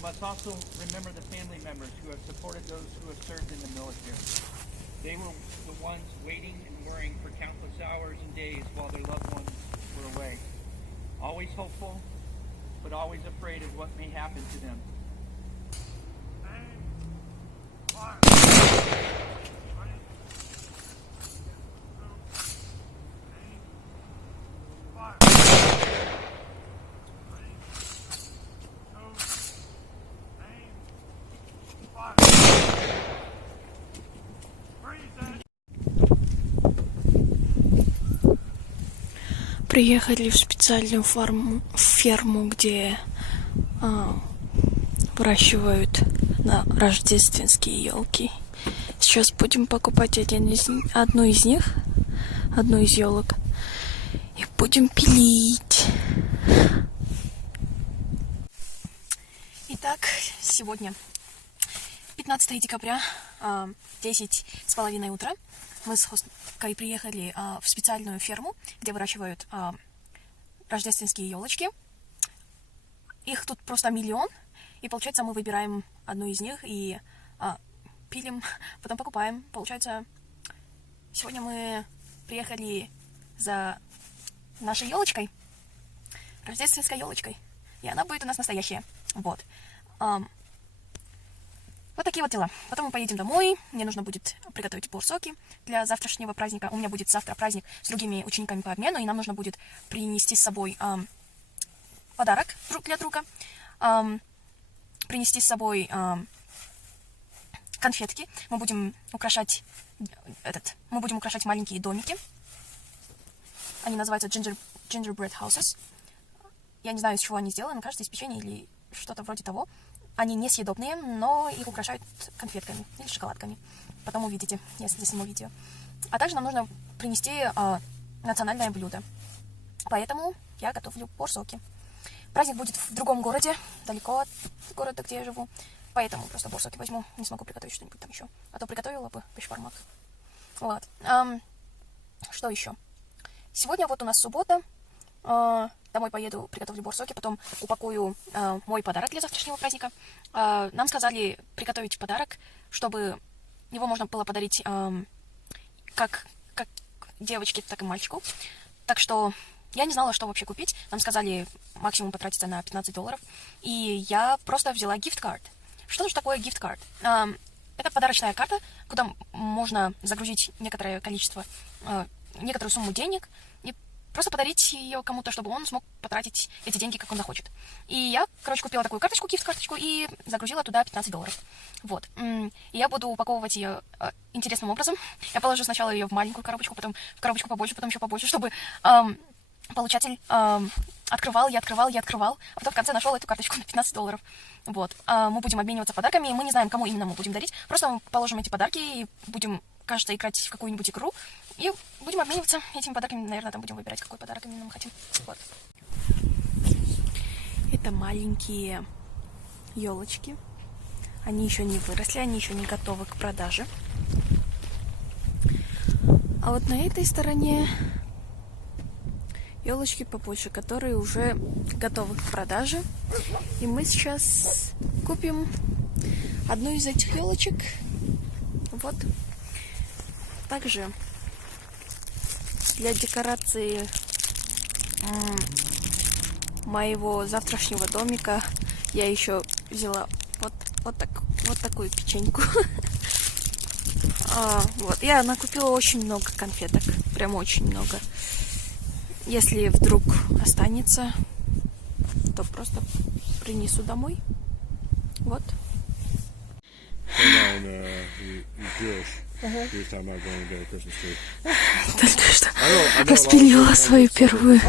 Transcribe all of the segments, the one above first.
must also remember the family members who have supported those who have served in the military. They were the ones waiting and worrying for countless hours and days while their loved ones were away. Always hopeful, but always afraid of what may happen to them. Приехали в специальную ферму, где выращивают на рождественские елки. Сейчас будем покупать одну из елок, и будем пилить. Итак, сегодня 15 декабря, 10:30 утра. Мы с Хоской приехали в специальную ферму, где выращивают рождественские елочки. Их тут просто миллион. И получается, мы выбираем одну из них и пилим, потом покупаем. Получается, сегодня мы приехали за нашей елочкой, рождественской елочкой. И она будет у нас настоящая. Вот. Вот такие вот дела. Потом мы поедем домой. Мне нужно будет приготовить борсоки для завтрашнего праздника. У меня будет завтра праздник с другими учениками по обмену, и нам нужно будет принести с собой подарок друг для друга, принести с собой конфетки. Мы будем украшать маленькие домики. Они называются gingerbread houses. Я не знаю, из чего они сделаны. Кажется, из печенья или что-то вроде того. Они несъедобные, но их украшают конфетками или шоколадками. Потом увидите, если засниму видео. А также нам нужно принести национальное блюдо. Поэтому я готовлю борсоки. Праздник будет в другом городе, далеко от города, где я живу. Поэтому просто борсоки возьму. Не смогу приготовить что-нибудь там еще. А то приготовила бы бешбармак. Вот. Что еще? Сегодня вот у нас суббота. Домой поеду, приготовлю борсоки, потом упакую мой подарок для завтрашнего праздника. Нам сказали приготовить подарок, чтобы его можно было подарить как девочке, так и мальчику. Так что я не знала, что вообще купить. Нам сказали максимум потратиться на $15. И я просто взяла gift-card. Что же такое gift-card? Это подарочная карта, куда можно загрузить некоторое количество, некоторую сумму денег и просто подарить ее кому-то, чтобы он смог потратить эти деньги, как он захочет. И я, купила такую карточку, gift-карточку, и загрузила туда $15. Вот. И я буду упаковывать ее интересным образом. Я положу сначала ее в маленькую коробочку, потом в коробочку побольше, потом еще побольше, чтобы получатель открывал, а потом в конце нашел эту карточку на $15. Вот. Мы будем обмениваться подарками, и мы не знаем, кому именно мы будем дарить. Просто мы положим эти подарки и будем, кажется, играть в какую-нибудь игру. И будем обмениваться этими подарками. Наверное, там будем выбирать, какой подарок именно мы хотим. Вот. Это маленькие елочки. Они еще не выросли, они еще не готовы к продаже. А вот на этой стороне елочки побольше, которые уже готовы к продаже. И мы сейчас купим одну из этих елочек. Вот. Также для декорации моего завтрашнего домика я еще взяла вот такую печеньку. Вот. Я накупила очень много конфеток. Прям очень много. Если вдруг останется, то просто принесу домой. Вот. Только что распилила свою первую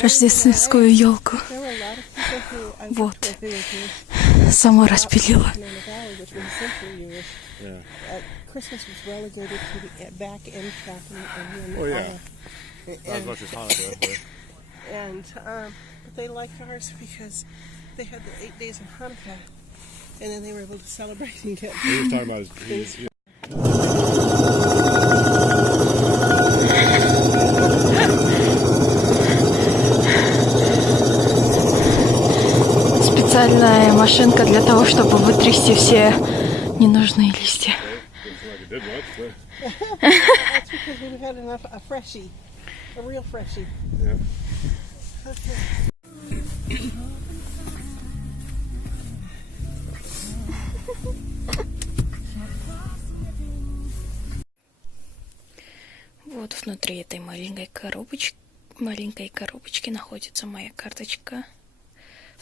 рождественскую елку. Вот. Сама распилила. But they liked ours because they had the 8 days of Hanukkah, and then they were able to celebrate and get. He was talking about his. Специальная машинка для того, чтобы вытрясти все ненужные листья. That's because we had enough a freshie, a real freshie. Yeah. Вот внутри этой маленькой коробочки находится моя карточка,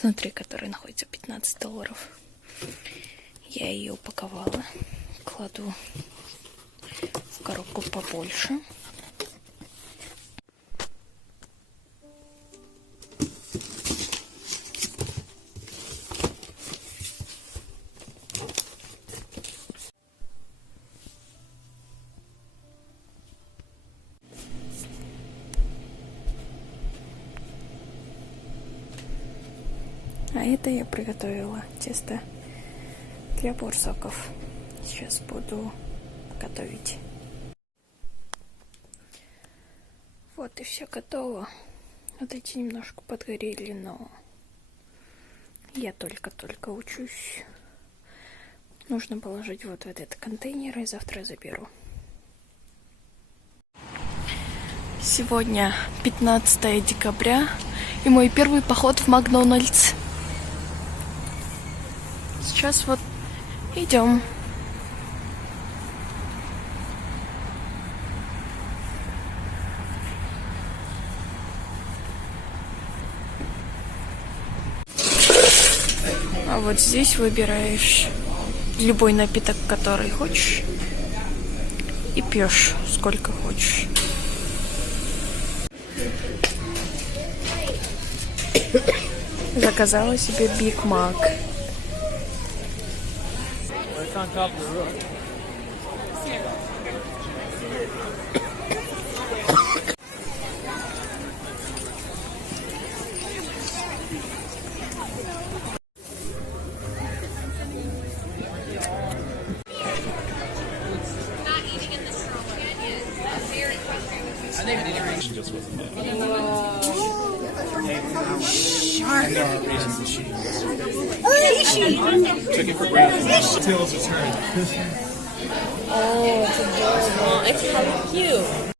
внутри которой находится $15. Я ее упаковала, кладу в коробку побольше. А это я приготовила тесто для бурсаков. Сейчас буду готовить. Вот и все готово. Вот эти немножко подгорели, но я только-только учусь. Нужно положить вот в этот контейнер, и завтра заберу. Сегодня 15 декабря, и мой первый поход в Макдональдс. Сейчас вот идем. А вот здесь выбираешь любой напиток, который хочешь, и пьешь сколько хочешь. Заказала себе Биг Мак. Took it for granted. Tails are turned. Oh, it's adorable. It's probably cute.